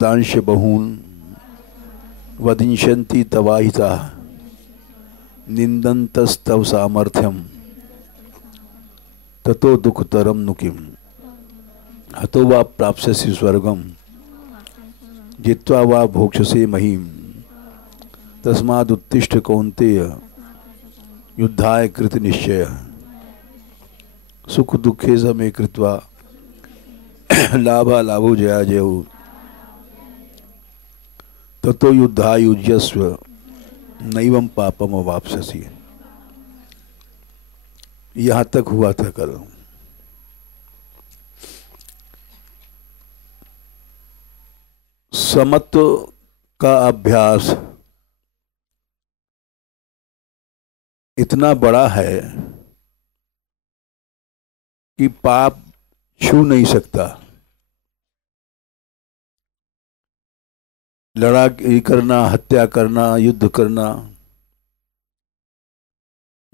दांश बहून् वदिष्यन्ति तवाहिताः निंदन्तस्तव सामर्थ्यम ततो दुःखतरं नु किम् हतो वा प्राप्स्यसि स्वर्गं जित्वा वा भोक्ष्यसे महीम् तस्मादुत्तिष्ठ कौन्तेय युद्धाय कृत निश्चय सुख दुःखे समे कृत्वा लाभा लाभो जया जयो ततो युद्धाय युज्यस्व नैवं पापम अवाप्स्यसि। यहाँ तक हुआ था कल। समत्व का अभ्यास इतना बड़ा है कि पाप छू नहीं सकता। लड़ाई करना, हत्या करना, युद्ध करना,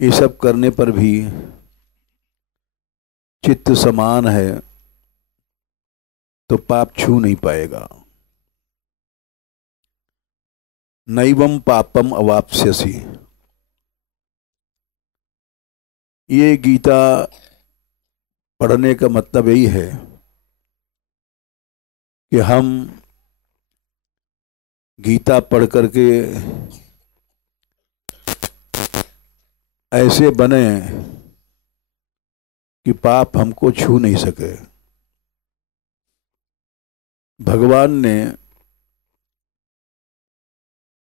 ये सब करने पर भी चित्त समान है तो पाप छू नहीं पाएगा। नैवं पापम अवाप्स्यसि, ये गीता पढ़ने का मतलब यही है कि हम गीता पढ़ करके ऐसे बने कि पाप हमको छू नहीं सके। भगवान ने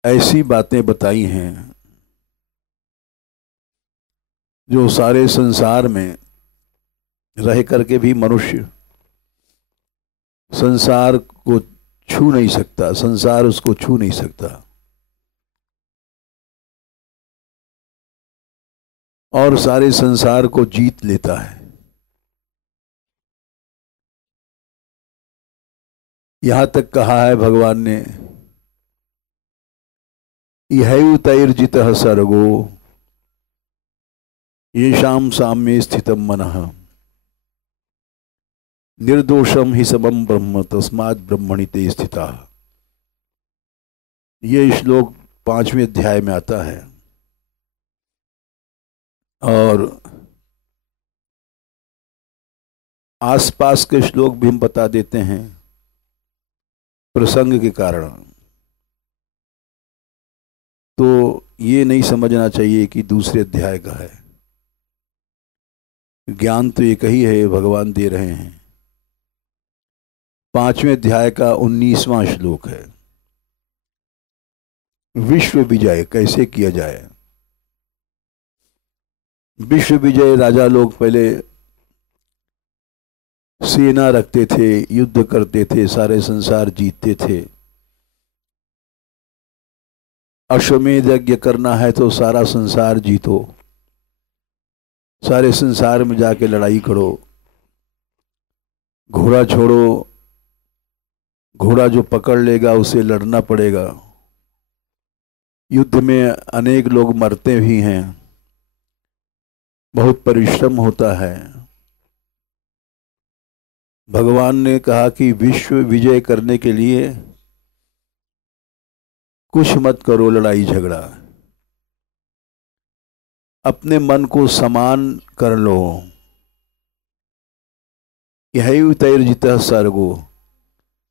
ऐसी बातें बताई हैं जो सारे संसार में रह करके भी मनुष्य संसार को छू नहीं सकता, संसार उसको छू नहीं सकता। और सारे संसार को जीत लेता है। यहां तक कहा है भगवान ने, इहैवतैर्जितः सर्गो येषां साम्ये स्थितं मनः निर्दोषम हि समम ब्रह्म तस्मात् ब्रह्मणि ते स्थिताः। ये श्लोक 5वें अध्याय में आता है। और आसपास के श्लोक भी हम बता देते हैं प्रसंग के कारण। तो ये नहीं समझना चाहिए कि दूसरे अध्याय का है। ज्ञान तो एक ही है, भगवान दे रहे हैं। 5वें अध्याय का 19वां श्लोक है। विश्व विजय कैसे किया जाए। विश्व विजय राजा लोग पहले सेना रखते थे, युद्ध करते थे, सारे संसार जीतते थे। अश्वमेध यज्ञ करना है तो सारा संसार जीतो, सारे संसार में जाके लड़ाई करो। घोड़ा छोड़ो, घोड़ा जो पकड़ लेगा उसे लड़ना पड़ेगा। युद्ध में अनेक लोग मरते भी हैं, बहुत परिश्रम होता है। भगवान ने कहा कि विश्व विजय करने के लिए कुछ मत करो लड़ाई झगड़ा, अपने मन को समान कर लो। इहैवतैर्जितः सर्गो,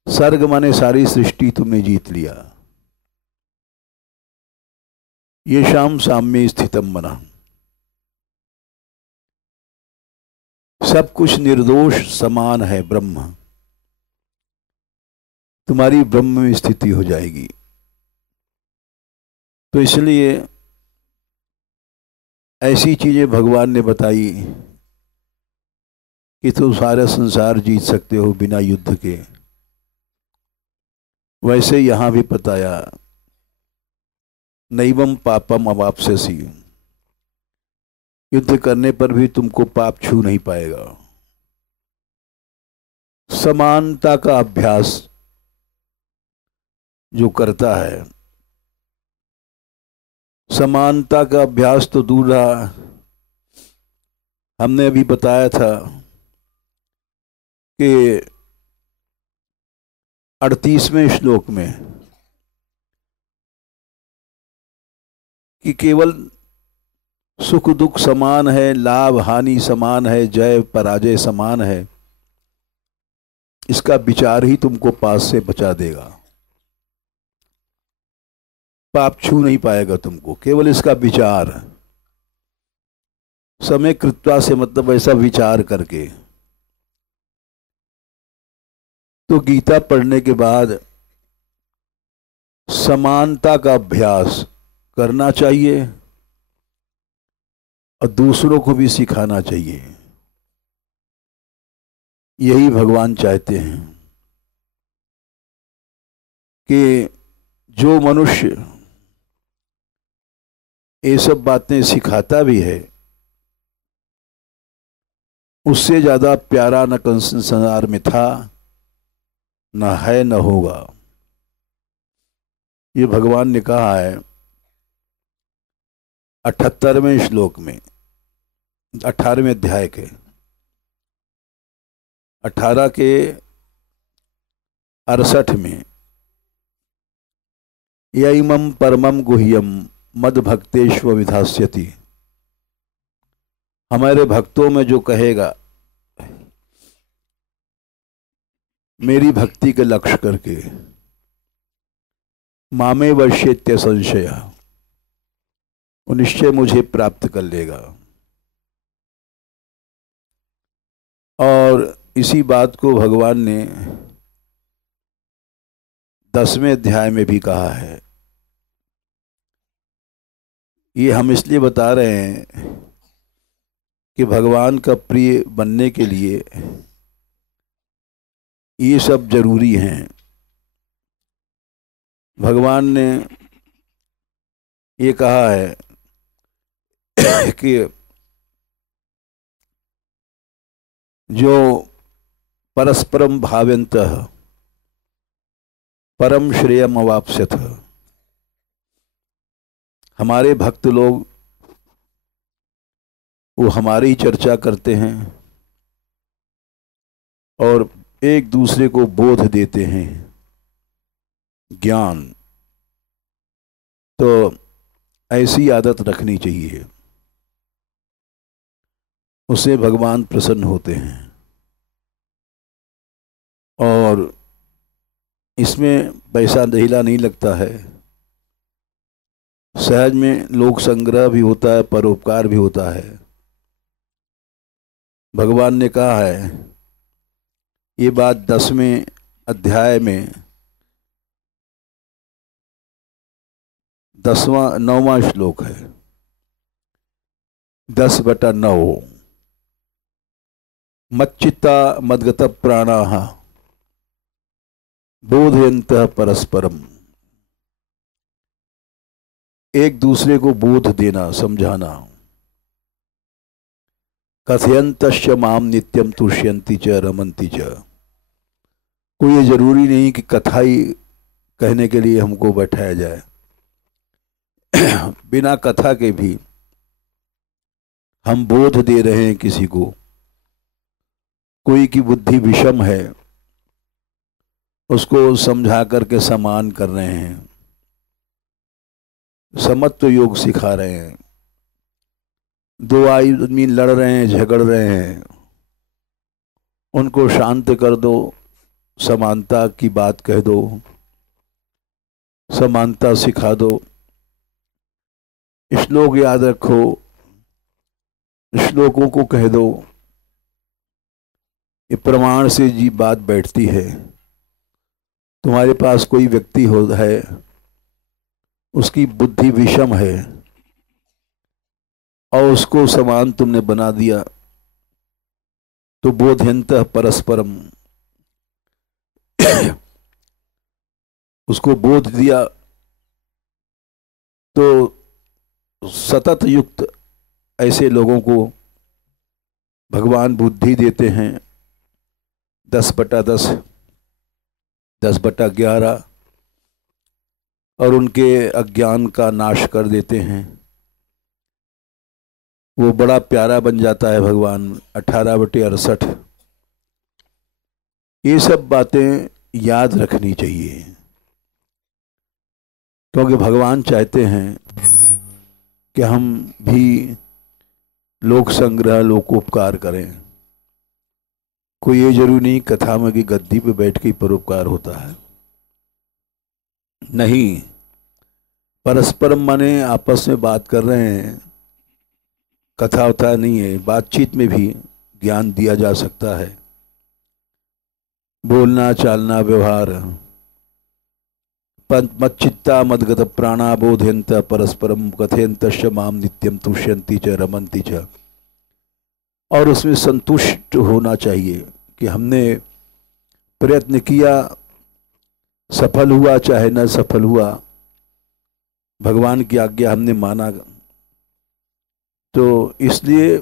सर्ग माने सारी सृष्टि तुमने जीत लिया। येषां साम्ये स्थितं मनः, सब कुछ निर्दोष समान है। ब्रह्म, तुम्हारी ब्रह्म में स्थिति हो जाएगी। तो इसलिए ऐसी चीजें भगवान ने बताई कि तुम सारा संसार जीत सकते हो बिना युद्ध के। वैसे यहां भी बताया, नैवं पापम अवाप्स्यसि, युद्ध करने पर भी तुमको पाप छू नहीं पाएगा। समानता का अभ्यास जो करता है, समानता का अभ्यास तो दूर रहा। हमने अभी बताया था कि 38वें श्लोक में कि केवल सुख दुख समान है, लाभ हानि समान है, जय पराजय समान है, इसका विचार ही तुमको पास से बचा देगा। पाप छू नहीं पाएगा तुमको, केवल इसका विचार। समय कृत्वा से मतलब ऐसा विचार करके। तो गीता पढ़ने के बाद समानता का अभ्यास करना चाहिए और दूसरों को भी सिखाना चाहिए। यही भगवान चाहते हैं कि जो मनुष्य ये सब बातें सिखाता भी है, उससे ज्यादा प्यारा न संसार में था, न है, न होगा। ये भगवान ने कहा है 78वें श्लोक में, 18वें अध्याय के 18 के 68 में, यइमं परमं गुह्यम मद भक्तेष्व विधास्यति। हमारे भक्तों में जो कहेगा मेरी भक्ति के लक्ष्य करके, मामे वश्यत्य संशय, वो निश्चय मुझे प्राप्त कर लेगा। और इसी बात को भगवान ने 10वें अध्याय में भी कहा है। ये हम इसलिए बता रहे हैं कि भगवान का प्रिय बनने के लिए ये सब जरूरी हैं। भगवान ने ये कहा है कि जो परस्परम भावयन्तः परम श्रेयम अवाप्स्यथ। हमारे भक्त लोग वो हमारी चर्चा करते हैं और एक दूसरे को बोध देते हैं, ज्ञान। तो ऐसी आदत रखनी चाहिए, उससे भगवान प्रसन्न होते हैं। और इसमें पैसा ढीला नहीं लगता है। सहज में लोक संग्रह भी होता है, परोपकार भी होता है। भगवान ने कहा है ये बात 10वें अध्याय में 9वां श्लोक है, 10/9। मच्चित्ता मद्गत प्राणाः बोधयन्तः परस्परम। एक दूसरे को बोध देना, समझाना। कथयन्तश्च माम नित्यम तुष्यन्ति च रमन्ति च। कोई ये जरूरी नहीं कि कथा ही कहने के लिए हमको बैठाया जाए। बिना कथा के भी हम बोध दे रहे हैं किसी को। कोई की बुद्धि विषम है, उसको समझा करके समान कर रहे हैं, समत्व योग सिखा रहे हैं। दो आदमी लड़ रहे हैं, झगड़ रहे हैं, उनको शांत कर दो, समानता की बात कह दो, समानता सिखा दो। श्लोक याद रखो, श्लोकों को कह दो। ये प्रमाण से जी बात बैठती है। तुम्हारे पास कोई व्यक्ति है, उसकी बुद्धि विषम है और उसको समान तुमने बना दिया, तो बोधयन्तः परस्परम। उसको बोध दिया तो सतत युक्त ऐसे लोगों को भगवान बुद्धि देते हैं। 10/10, 10/11 और उनके अज्ञान का नाश कर देते हैं। वो बड़ा प्यारा बन जाता है भगवान। 18/68। ये सब बातें याद रखनी चाहिए, क्योंकि भगवान चाहते हैं कि हम भी लोक संग्रह लोकोपकार करें। कोई ये जरूरी नहीं कथा में कि गद्दी पे बैठ के परोपकार होता है, नहीं। परस्पर माने आपस में बात कर रहे हैं, कथा होता नहीं है, बातचीत में भी ज्ञान दिया जा सकता है। बोलना चालना व्यवहार, मच्चित्ता मदगत प्राणा बोधयंत परस्परम कथयंत माम नित्यम तुष्यंती च रमंती च। और उसमें संतुष्ट होना चाहिए कि हमने प्रयत्न किया, सफल हुआ चाहे न सफल हुआ, भगवान की आज्ञा हमने माना। तो इसलिए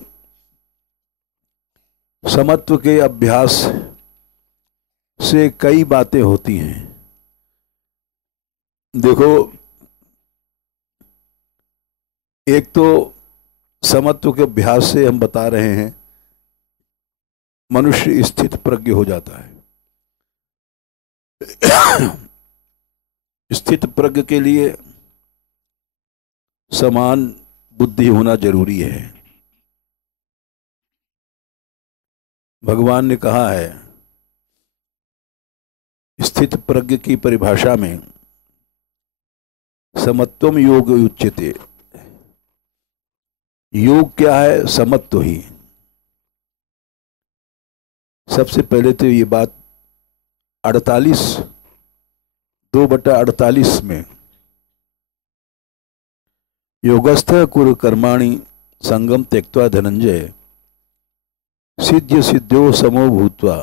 समत्व के अभ्यास से कई बातें होती हैं। देखो, एक तो समत्व के अभ्यास से हम बता रहे हैं मनुष्य स्थित प्रज्ञ हो जाता है। स्थित प्रज्ञ के लिए समान बुद्धि होना जरूरी है। भगवान ने कहा है स्थित प्रज्ञ की परिभाषा में समत्वम योग उच्यते। योग क्या है? समत्व ही। सबसे पहले तो ये बात 2/48 में योगस्थ कुरु कर्माणि संगम त्यक्त्वा धनंजय सिद्ध सिद्धो समो भूत्वा।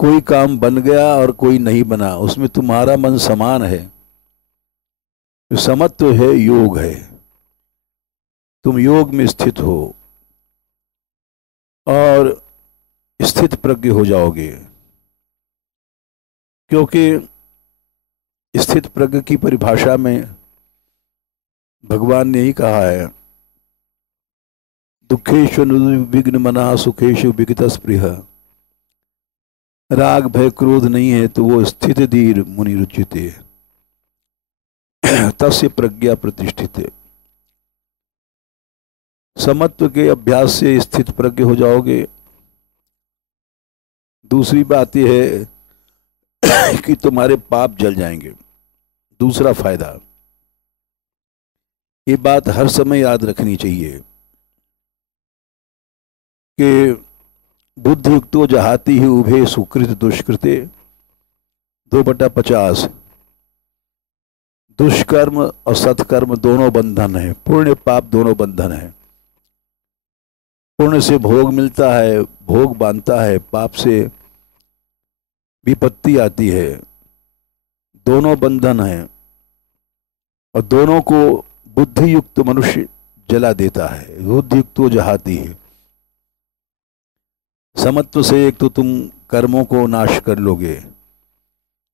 कोई काम बन गया और कोई नहीं बना, उसमें तुम्हारा मन समान है, तो समत्व है, योग है। तुम योग में स्थित हो और स्थित प्रज्ञ हो जाओगे, क्योंकि स्थित प्रज्ञ की परिभाषा में भगवान ने ही कहा है दुखेषु विघ्न मना सुखेषु विगत स्पृह। राग भय क्रोध नहीं है तो वो स्थित धीर मुनि रुचिते तस्य प्रज्ञा प्रतिष्ठित। समत्व के अभ्यास से स्थित प्रज्ञ हो जाओगे। दूसरी बात यह है कि तुम्हारे पाप जल जाएंगे। दूसरा फायदा, ये बात हर समय याद रखनी चाहिए कि बुद्धियुक्तो जहाति ही उभे सुकृत दुष्कृते। 2/50। दुष्कर्म और सत्कर्म दोनों बंधन है, पुण्य पाप दोनों बंधन है। पुण्य से भोग मिलता है, भोग बांधता है, पाप से विपत्ति आती है, दोनों बंधन है। और दोनों को बुद्धियुक्त मनुष्य जला देता है। बुद्धियुक्तो जहाति है। समत्व से एक तो तुम कर्मों को नाश कर लोगे,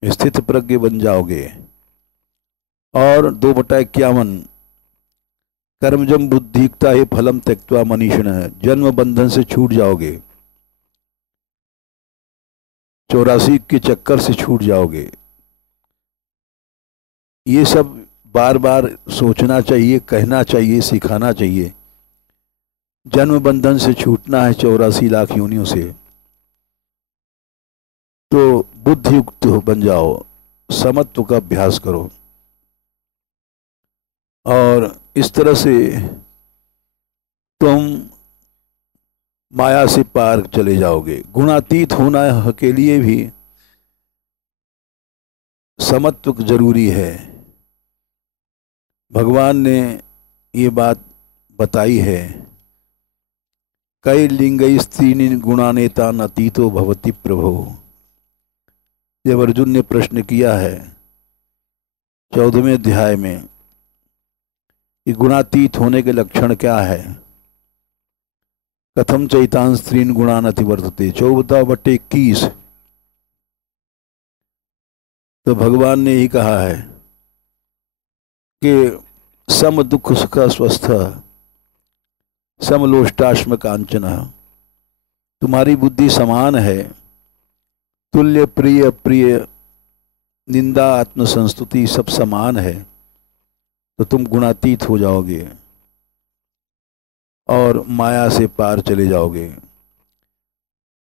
स्थित प्रज्ञ बन जाओगे। और 2/51 कर्मजम बुद्धियुक्ता ही फलम त्यक्त्वा मनीषिण, जन्म बंधन से छूट जाओगे, 84 के चक्कर से छूट जाओगे। ये सब बार बार सोचना चाहिए, कहना चाहिए, सिखाना चाहिए। जन्म बंधन से छूटना है 84 लाख योनियों से, तो बुद्धियुक्त बन जाओ, समत्व का अभ्यास करो और इस तरह से तुम माया से पार चले जाओगे। गुणातीत होना के लिए भी समत्व जरूरी है। भगवान ने ये बात बताई है, कई लिंग स्त्रीनि गुणानेतान अतीतो भवति प्रभो। जब अर्जुन ने प्रश्न किया है 14वें अध्याय में कि गुणातीत होने के लक्षण क्या है, कथम चैतान स्त्रीन गुणान अतिवर्तते, 14/21। तो भगवान ने ही कहा है कि सम दुख सुख स्वस्थ समलोष्टाश्म कांचन। तुम्हारी बुद्धि समान है तुल्य प्रिय प्रिय निंदा आत्मसंस्तुति सब समान है, तो तुम गुणातीत हो जाओगे और माया से पार चले जाओगे।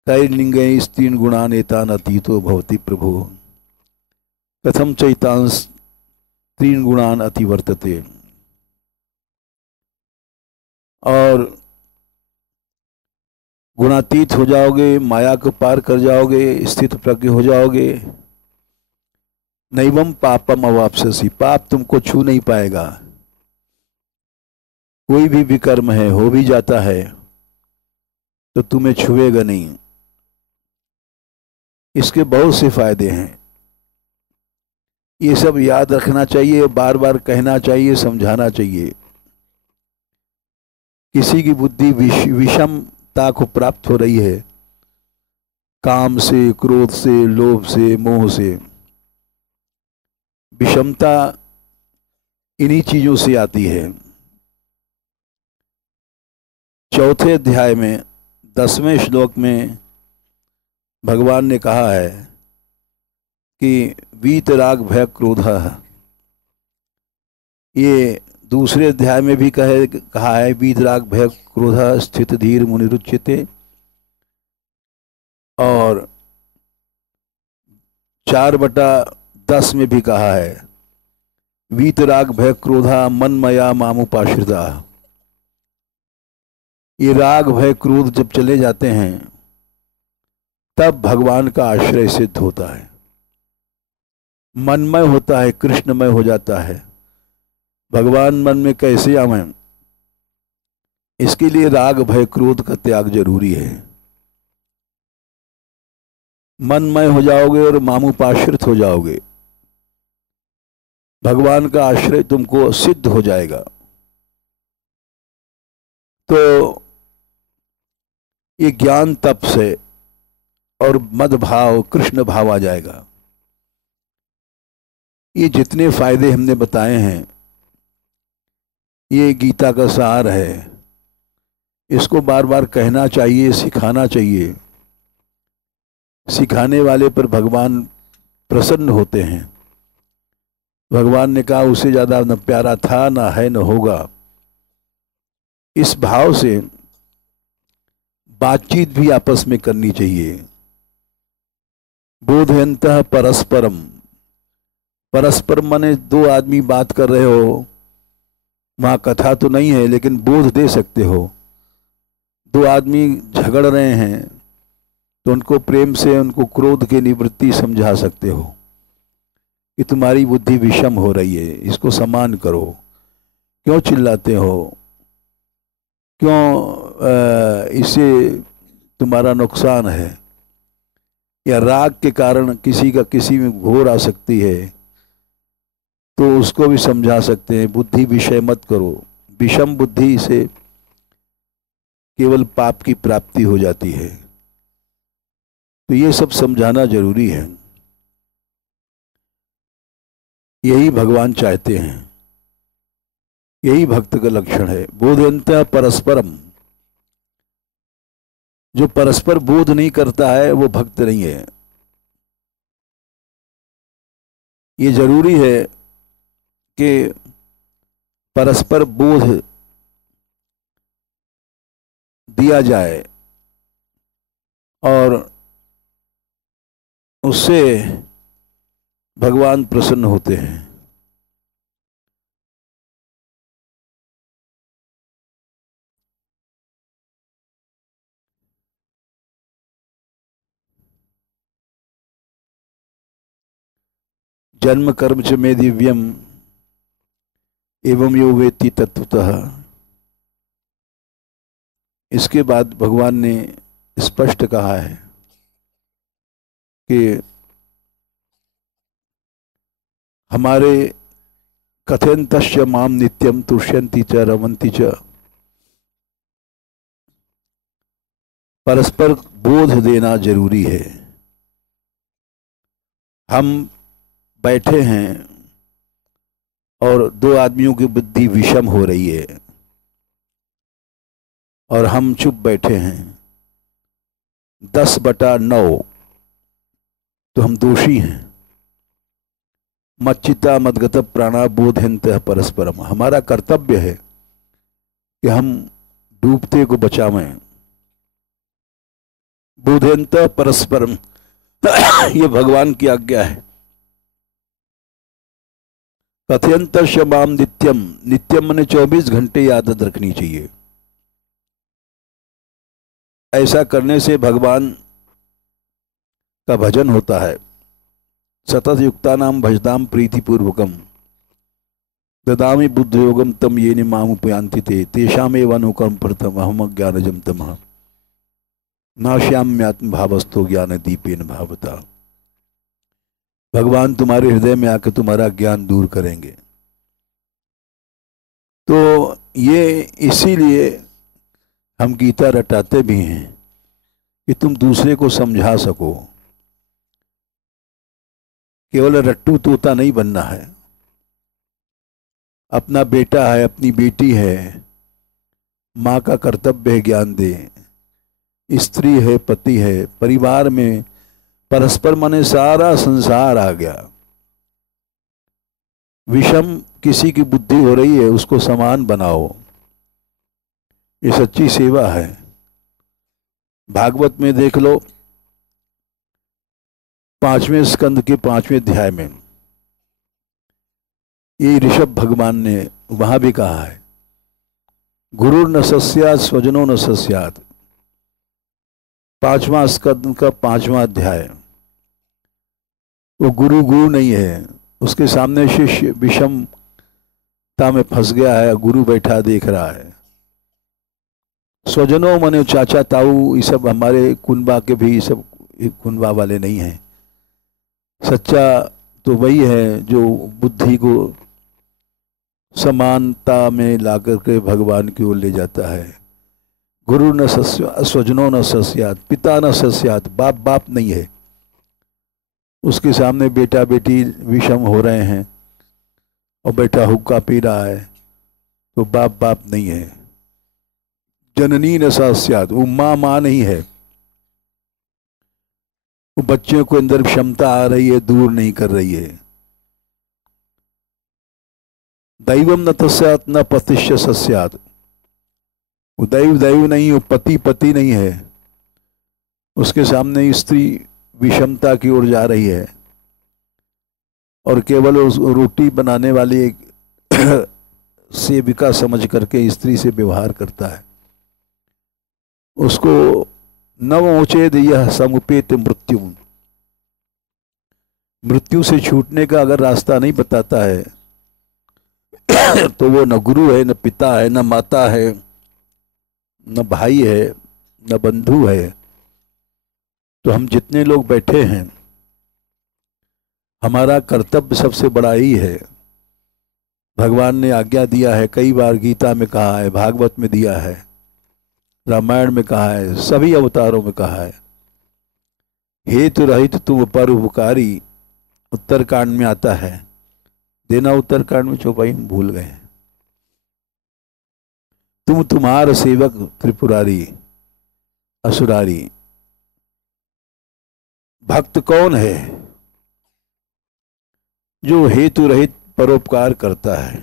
कैर्लिंगै स्त्रीन गुणान एतान अतीतो भवति प्रभु, कथम चैतांस तीन गुणान अतिवर्तते। और गुणातीत हो जाओगे, माया को पार कर जाओगे, स्थित प्रज्ञ हो जाओगे। नैवम पापम अवाप्स्यसि, पाप तुमको छू नहीं पाएगा। कोई भी विकर्म है हो भी जाता है तो तुम्हें छुएगा नहीं। इसके बहुत से फायदे हैं, ये सब याद रखना चाहिए, बार बार कहना चाहिए, समझाना चाहिए। किसी की बुद्धि विषमता को प्राप्त हो रही है, काम से, क्रोध से, लोभ से, मोह से। विषमता इन्हीं चीजों से आती है। चौथे अध्याय में 10वें श्लोक में भगवान ने कहा है कि वीतराग भय क्रोध। ये दूसरे अध्याय में भी कहा है वीतराग भय क्रोध स्थित धीर मुनिरुच्यते। और 4/10 में भी कहा है वीतराग भय क्रोधा मनमया मामुपाश्रिता। ये राग भय क्रोध जब चले जाते हैं तब भगवान का आश्रय सिद्ध होता है, मनमय होता है, कृष्णमय हो जाता है। भगवान मन में कैसे आवे, इसके लिए राग भय क्रोध का त्याग जरूरी है। मनमय हो जाओगे और मामुपाश्रित हो जाओगे, भगवान का आश्रय तुमको सिद्ध हो जाएगा। तो ये ज्ञान तप से और मद भाव, कृष्ण भाव आ जाएगा। ये जितने फायदे हमने बताए हैं ये गीता का सार है। इसको बार बार कहना चाहिए, सिखाना चाहिए। सिखाने वाले पर भगवान प्रसन्न होते हैं। भगवान ने कहा उसे ज्यादा न प्यारा था, न है, न होगा। इस भाव से बातचीत भी आपस में करनी चाहिए। बोधयन्तः परस्परम, परस्पर माने दो आदमी बात कर रहे हो, वहां कथा तो नहीं है लेकिन बोध दे सकते हो। दो आदमी झगड़ रहे हैं तो उनको प्रेम से उनको क्रोध की निवृत्ति समझा सकते हो कि तुम्हारी बुद्धि विषम हो रही है, इसको समान करो, क्यों चिल्लाते हो, क्यों इससे तुम्हारा नुकसान है। या राग के कारण किसी का किसी में घोर आ सकती है तो उसको भी समझा सकते हैं, बुद्धि विषय मत करो। विषम बुद्धि से केवल पाप की प्राप्ति हो जाती है। तो ये सब समझाना जरूरी है, यही भगवान चाहते हैं, यही भक्त का लक्षण है। बोधयन्तः परस्परम, जो परस्पर बोध नहीं करता है वो भक्त नहीं है। ये जरूरी है कि परस्पर बोध दिया जाए और उससे भगवान प्रसन्न होते हैं। जन्म कर्म च मे दिव्यम एवं यो वेत्ति तत्वतः। इसके बाद भगवान ने स्पष्ट कहा है कि हमारे कथयन्तश्च माम नित्यम तुष्यन्ति च रमन्ति च। परस्पर बोध देना जरूरी है। हम बैठे हैं और दो आदमियों की बुद्धि विषम हो रही है और हम चुप बैठे हैं। 10/9 तो हम दोषी हैं। मच्चिता मदगत प्राणा बोधयंत परस्परम, हमारा कर्तव्य है कि हम डूबते को बचावें। बोधयंत परस्परम ये भगवान की आज्ञा है। कथयंत शमाम नित्यम, नित्यम मैंने 24 घंटे याद रखनी चाहिए। ऐसा करने से भगवान का भजन होता है। सतत युक्ता नाम भजताम प्रीति पूर्वकम ददामि बुद्ध योगम तम ये निमामुपयांति ते तेषामेव अनुकम प्रथम अहम ज्ञानजम तमः नाश्याम्यात्म भावस्तो ज्ञान दीपेन भावता। भगवान तुम्हारे हृदय में आकर तुम्हारा ज्ञान दूर करेंगे। तो ये इसीलिए हम गीता रटाते भी हैं कि तुम दूसरे को समझा सको। केवल रट्टू तोता नहीं बनना है। अपना बेटा है, अपनी बेटी है, माँ का कर्तव्य है ज्ञान दे। स्त्री है, पति है, परिवार में परस्पर माने सारा संसार आ गया। विषम किसी की बुद्धि हो रही है, उसको समान बनाओ, ये सच्ची सेवा है। भागवत में देख लो, 5वें स्कंद के 5वें अध्याय में ये ऋषभ भगवान ने वहां भी कहा है, गुरु न सस्यात् स्वजनो न सस्यात्। 5वां स्कंद का 5वां अध्याय। वो गुरु गुरु नहीं है, उसके सामने शिष्य विषमता में फंस गया है, गुरु बैठा देख रहा है। स्वजनों माने चाचा ताऊ, ये सब हमारे कुनबा के भी सब कुनबा वाले नहीं हैं। सच्चा तो वही है जो बुद्धि को समानता में लाकर के भगवान की ओर ले जाता है। गुरु न सस्यात् स्वजनों न सस्यात्, पिता न सस्यात्, बाप बाप नहीं है। उसके सामने बेटा बेटी विषम हो रहे हैं और बेटा हुक्का पी रहा है, तो बाप बाप नहीं है। जननी न सस्यात्, वो माँ नहीं है। वो बच्चों को अंदर क्षमता आ रही है, दूर नहीं कर रही है। दैवम न तस्यात् न पतिश्च सस्यात्, वो दैव दैव नहीं, वो पति पति नहीं है। उसके सामने स्त्री विषमता की ओर जा रही है और केवल उस रोटी बनाने वाली एक सेविका समझ करके स्त्री से व्यवहार करता है। उसको नवोचेद यह समुपेत मृत्यु, मृत्यु से छूटने का अगर रास्ता नहीं बताता है तो वो न गुरु है, न पिता है, न माता है, न भाई है, न बंधु है। तो हम जितने लोग बैठे हैं, हमारा कर्तव्य सबसे बड़ा ही है। भगवान ने आज्ञा दिया है, कई बार गीता में कहा है, भागवत में दिया है, रामायण में कहा है, सभी अवतारों में कहा है, हेतु रहित तुम परोपकारी। उत्तरकांड में आता है, देना उत्तरकांड में चौपाई में भूल गए। तुम तुम्हार सेवक त्रिपुरारी असुरारी। भक्त कौन है? जो हेतु रहित परोपकार करता है।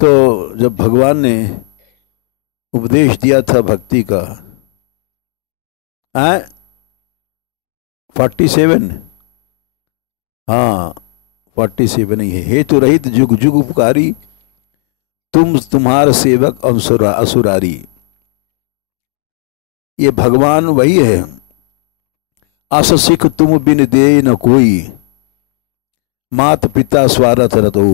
तो जब भगवान ने उपदेश दिया था भक्ति का, 47, हाँ 47 ही है, हेतु रहित जुग जुग उपकारी, तुम तुम्हार सेवक असुरारी। ये भगवान वही है। अस सिख तुम बिन दे न कोई, मात पिता स्वार्थ रतो।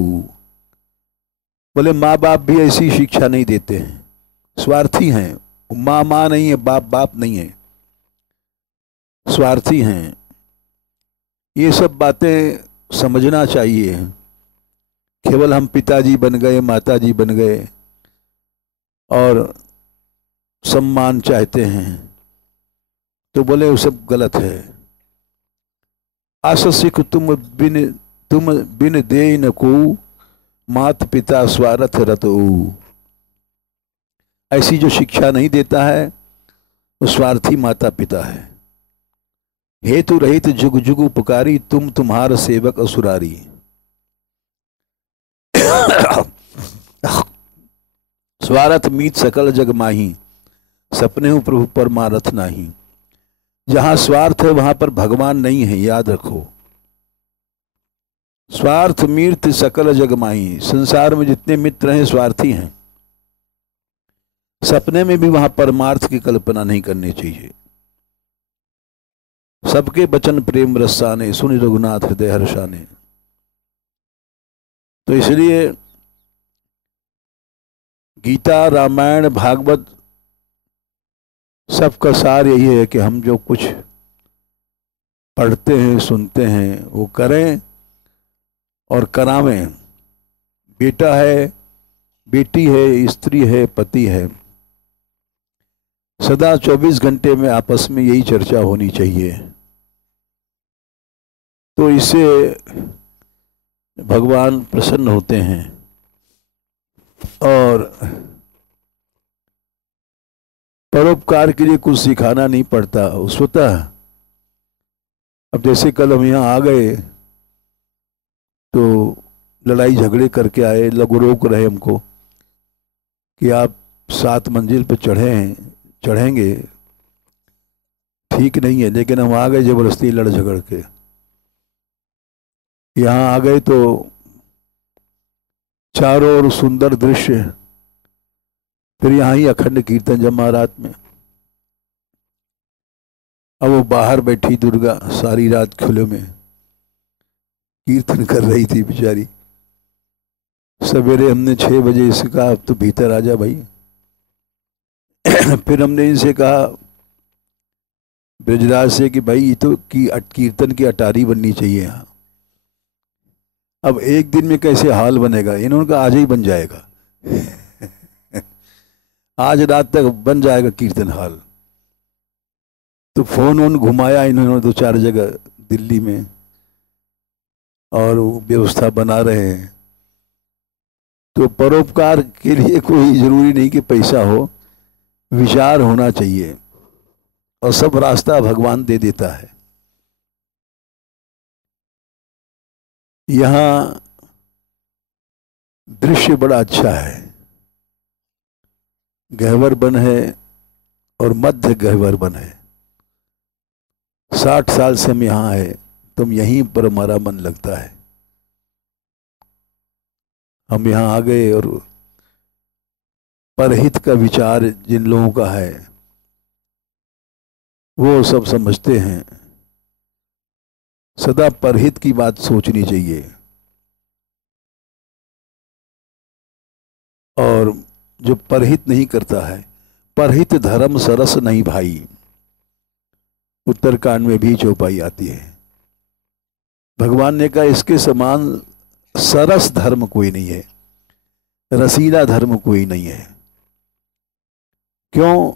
बोले माँ बाप भी ऐसी शिक्षा नहीं देते हैं, स्वार्थी हैं। माँ माँ नहीं है, बाप बाप नहीं है, स्वार्थी हैं। ये सब बातें समझना चाहिए। केवल हम पिताजी बन गए, माताजी बन गए और सम्मान चाहते हैं, तो बोले वो सब गलत है। आस सिख तुम बिन दे न को, मात पिता स्वार्थ रत ऊ। ऐसी जो शिक्षा नहीं देता है वो स्वार्थी माता पिता है। हेतु रहित जुग जुग पुकारी, तुम तुम्हार सेवक असुरारी। स्वार्थ मीत सकल जग माही, सपने हूं प्रभु परमारथ नाही। जहां स्वार्थ है वहां पर भगवान नहीं है, याद रखो। स्वार्थ मीत सकल जग माही, संसार में जितने मित्र हैं स्वार्थी हैं। सपने में भी वहां परमार्थ की कल्पना नहीं करनी चाहिए। सबके बचन प्रेम रसाने, सुन रघुनाथ हृदय हर्षाने। तो इसलिए गीता, रामायण, भागवत सबका सार यही है कि हम जो कुछ पढ़ते हैं, सुनते हैं, वो करें और करावें। बेटा है, बेटी है, स्त्री है, पति है, सदा 24 घंटे में आपस में यही चर्चा होनी चाहिए। तो इससे भगवान प्रसन्न होते हैं। और परोपकार के लिए कुछ सिखाना नहीं पड़ता, स्वतः। अब जैसे कल हम यहाँ आ गए तो लड़ाई झगड़े करके आए, लोग रोक रहे हमको कि आप 7 मंजिल पे चढ़ेंगे, ठीक नहीं है। लेकिन हम आ गए जबरदस्ती लड़ झगड़ के। यहाँ आ गए तो चारों ओर सुंदर दृश्य, फिर यहाँ ही अखंड कीर्तन जमा रात में। अब वो बाहर बैठी दुर्गा सारी रात खुले में कीर्तन कर रही थी बेचारी। सवेरे हमने 6 बजे इसे कहा अब तो भीतर आ जा भाई। फिर हमने इनसे कहा ब्रजराज से कि भाई ये तो कीर्तन की अटारी बननी चाहिए यहाँ। अब एक दिन में कैसे हाल बनेगा? इन्होंने कहा आज ही बन जाएगा। आज रात तक बन जाएगा कीर्तन हाल। तो फोन घुमाया इन्होंने 2-4 जगह दिल्ली में, और व्यवस्था बना रहे हैं। तो परोपकार के लिए कोई जरूरी नहीं कि पैसा हो, विचार होना चाहिए, और सब रास्ता भगवान दे देता है। यहाँ दृश्य बड़ा अच्छा है। गहवर बन है और मध्य गहवर बन है। 60 साल से हम यहाँ है, तुम यहीं पर हमारा मन लगता है। हम यहाँ आ गए और परहित का विचार जिन लोगों का है वो सब समझते हैं। सदा परहित की बात सोचनी चाहिए। और जो परहित नहीं करता है, परहित धर्म सरस नहीं भाई, उत्तरकांड में भी चौपाई आती है। भगवान ने कहा इसके समान सरस धर्म कोई नहीं है, रसीला धर्म कोई नहीं है। क्यों?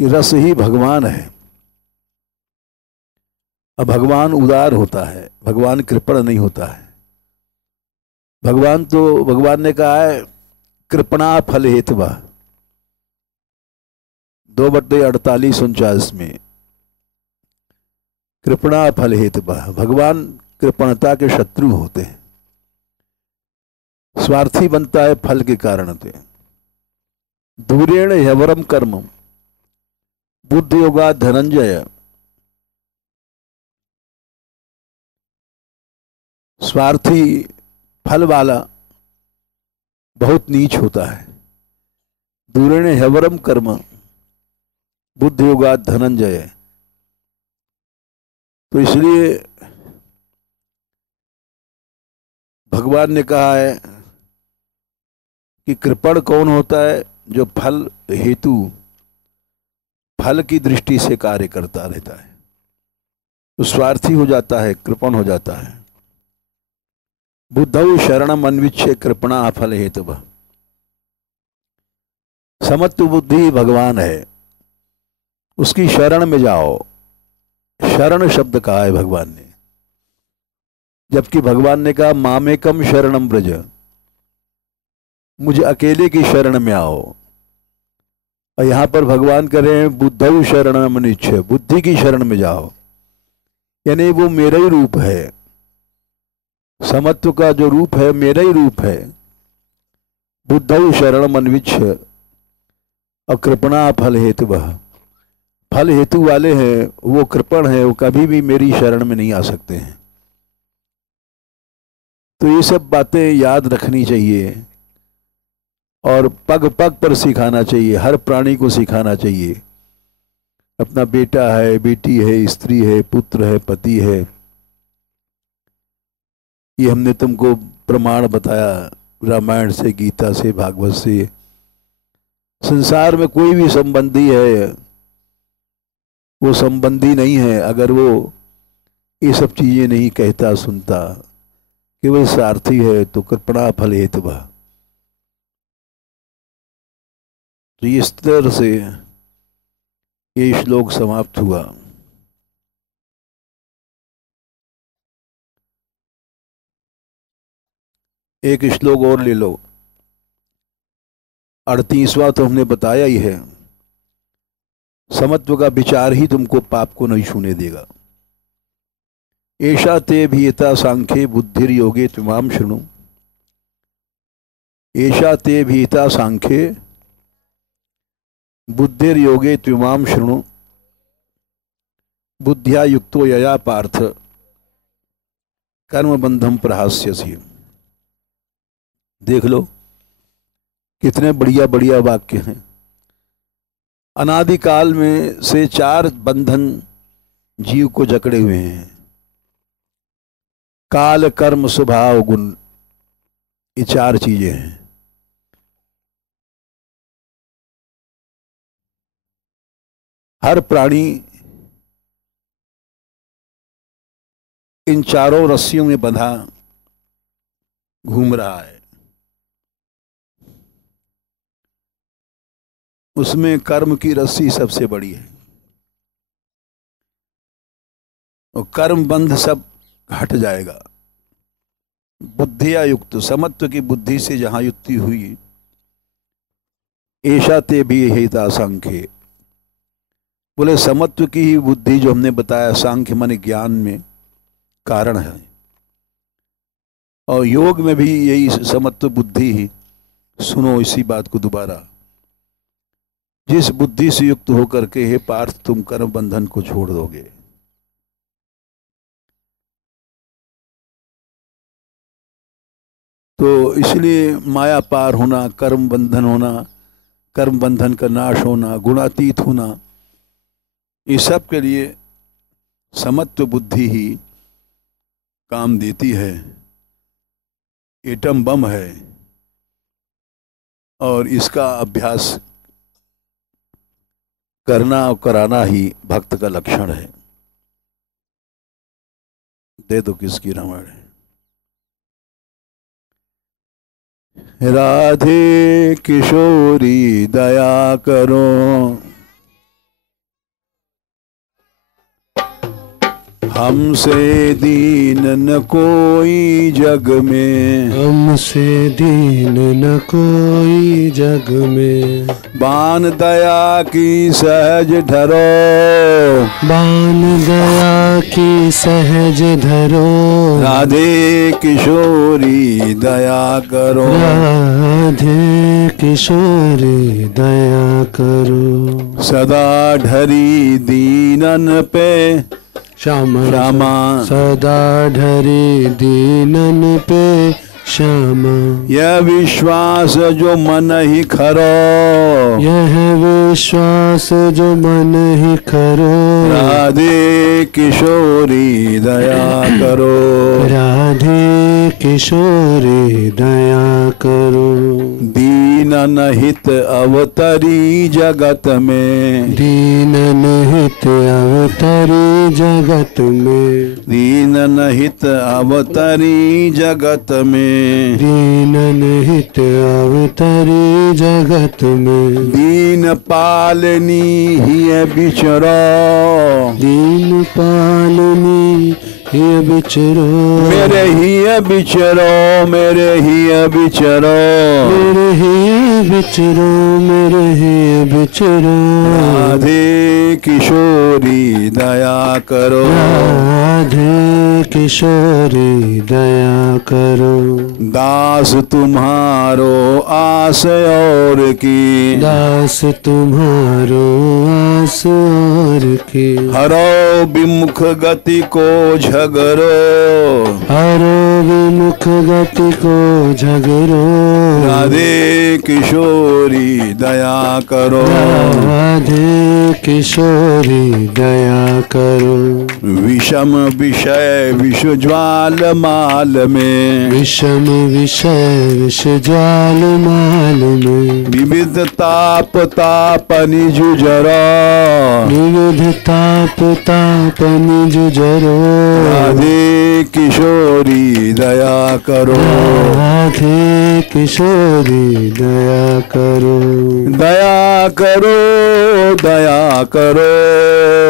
कि रस ही भगवान है। अब भगवान उदार होता है, भगवान कृपण नहीं होता है। भगवान ने कहा है कृपणा फल हेतवा 2/48-49 में, कृपणा फल हेतवा। भगवान कृपणता के शत्रु होते हैं। स्वार्थी बनता है फल के कारण से। दूरेण ह्यवरम कर्म बुद्धि योगा धनंजय। स्वार्थी फल वाला बहुत नीच होता है। दूरेण ह्यवरम कर्म बुद्धि योगा धनंजय। तो इसलिए भगवान ने कहा है कि कृपण कौन होता है? जो फल हेतु, फल की दृष्टि से कार्य करता रहता है, तो स्वार्थी हो जाता है, कृपण हो जाता है। बुद्धौ शरणम अन्विच्य कृपणा फल हेतु। समत्व बुद्धि भगवान है, उसकी शरण में जाओ। शरण शब्द कहा है भगवान ने, जबकि भगवान ने कहा मामेकम शरणम ब्रज, मुझे अकेले की शरण में आओ। और यहाँ पर भगवान कह रहे हैं बुद्धौ शरणम निश्चय, बुद्धि की शरण में जाओ, यानी वो मेरा ही रूप है, समत्व का जो रूप है मेरा ही रूप है। बुद्धौ शरणम अन्विच्छ और कृपणा फल हेतु, फल हेतु वाले हैं वो कृपण है, वो कभी भी मेरी शरण में नहीं आ सकते हैं। तो ये सब बातें याद रखनी चाहिए और पग पग पर सिखाना चाहिए, हर प्राणी को सिखाना चाहिए। अपना बेटा है, बेटी है, स्त्री है, पुत्र है, पति है, ये हमने तुमको प्रमाण बताया रामायण से, गीता से, भागवत से। संसार में कोई भी संबंधी है वो संबंधी नहीं है अगर वो ये सब चीजें नहीं कहता सुनता, केवल स्वार्थी है। तो कृपणा फल हेतुवा। तो इस तरह से ये श्लोक समाप्त हुआ। एक श्लोक और ले लो, 38वां तो हमने बताया ही है। समत्व का विचार ही तुमको पाप को नहीं छूने देगा। एषा ते भीता सांख्ये बुद्धिर योगे त्विमां शृणु। एषा ते भीता सांख्ये बुद्धिर योगे त्विमां शृणु। बुद्धिया युक्तो यया पार्थ कर्म बंधम प्रहास्यसि। देख लो कितने बढ़िया बढ़िया वाक्य हैं। अनादिकाल में से 4 बंधन जीव को जकड़े हुए हैं, काल, कर्म, स्वभाव, गुण, ये 4 चीजें हैं। हर प्राणी इन 4 रस्सियों में बंधा घूम रहा है। उसमें कर्म की रस्सी सबसे बड़ी है और कर्म बंध सब हट जाएगा। बुद्धिया युक्त, समत्व की बुद्धि से जहां युक्ति हुई, ऐसा ते भी हेता सांख्य। बोले समत्व की ही बुद्धि जो हमने बताया, सांख्य माने ज्ञान में कारण है, और योग में भी यही समत्व बुद्धि ही। सुनो इसी बात को दोबारा, जिस बुद्धि से युक्त होकर के हे पार्थ तुम कर्म बंधन को छोड़ दोगे। तो इसलिए माया पार होना, कर्म बंधन होना, कर्म बंधन का नाश होना, गुणातीत होना, इस सब के लिए समत्व बुद्धि ही काम देती है। एटम बम है और इसका अभ्यास करना और कराना ही भक्त का लक्षण है। दे दो किसकी रामायण है। राधे किशोरी दया करो, हमसे दीन न कोई जग में, हमसे दीन न कोई जग में। बान दया की सहज धरो, बान दया की सहज धरो। राधे किशोरी दया करो, राधे किशोरी दया करो। सदा ढरी दीनन पे श्यामा श्यामा, सदा ढरे दीनन पे श्यामा। यह विश्वास जो मन ही खरो, यह विश्वास जो मन ही खरो। राधे किशोरी दया करो, राधे किशोरी दया करो। दीनन हित अवतरी जगत में, दीनन हित अवतरी जगत में। दीनन हित अवतरी जगत में, दीनन हित अवतरी जगत में। दीन पालनी ही विचरो, दीन पालनी ही बिचरो, मेरे ही बिचरो, मेरे ही बिचरो, मेरे ही बिचरो, मेरे ही बिचरो। राधे किशोरी दया करो, राधे किशोरी दया करो। दास तुम्हारो आस और की, दास तुम्हारो आस और की। हरो विमुख गति को झगरो, हरो विमुख गति को झगरो। राधे किशोरी दया करो, राधे किशोरी दया करो। विषम विषय विष ज्वाल माल में, विषम विषय विष ज्वाल माल में। विविध ताप तापनि जुझरो, विविध ताप तापनि जुझरो। राधे किशोरी दया करो, राधे किशोरी दया करो। दया करो, दया करो,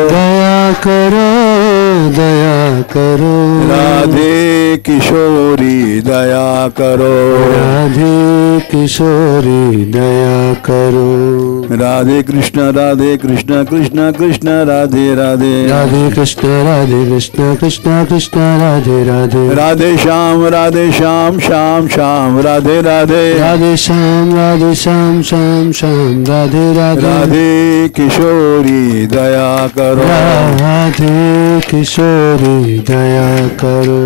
दया करो, दया करो। राधे किशोरी दया करो, राधे किशोरी दया करो। राधे कृष्ण कृष्ण कृष्ण राधे राधे, राधे कृष्ण कृष्ण कृष्ण राधे राधे। राधे श्याम श्याम श्याम राधे राधे, राधे श्याम श्याम श्याम राधे राधे। राधे किशोरी दया करो, राधे किशोरी दया करो।